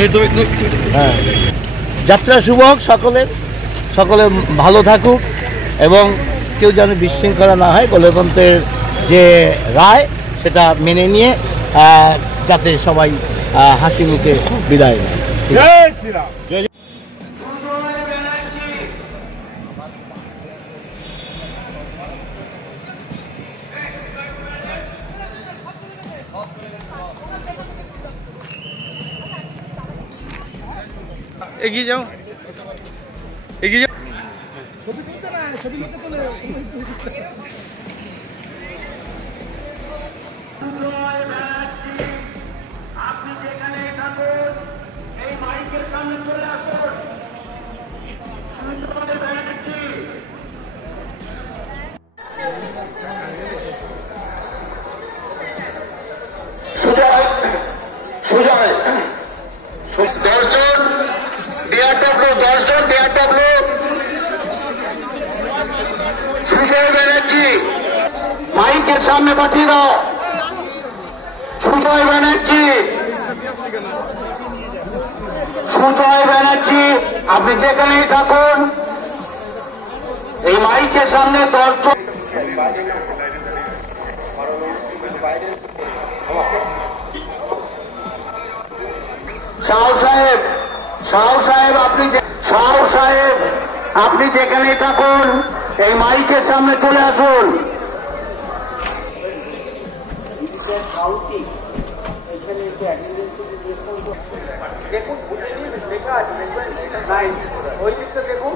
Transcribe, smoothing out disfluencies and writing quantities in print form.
হ্যাঁ, যাত্রা শুভ হোক সকলের, সকলে ভালো থাকুক এবং কেউ যেন বিশৃঙ্খলা না হয়। গণতন্ত্রের যে রায় সেটা মেনে নিয়ে যাতে সবাই হাসি মুখে বিদায় নেয়। জয় শ্রীরাম। এগিয়ে যাও, এগিয়ে যাও। আপনি যেখানে থাকুন এই মাইকের সামনে চলে আসুন। সুজয়, সুজয়, 10 জন ডিআরডব্লিউ, 10 জন ডিআরডব্লিউ, সুজয় ব্যানার্জি মাইকের সামনে পাঠিয়ে দাও। সুজয় ব্যানার্জি, সুজয় ব্যানার্জি আপনি যেখানেই থাকুন এই মাইকের সামনে 10 জন। শাহ সাহেব, শাহ সাহেব আপনি, শাহ সাহেব আপনি যেখানেই থাকুন এই মাইকের সামনে চলে আসুন। দেখুন, লেখা আছে, দেখবেন ওই দিকটা দেখুন।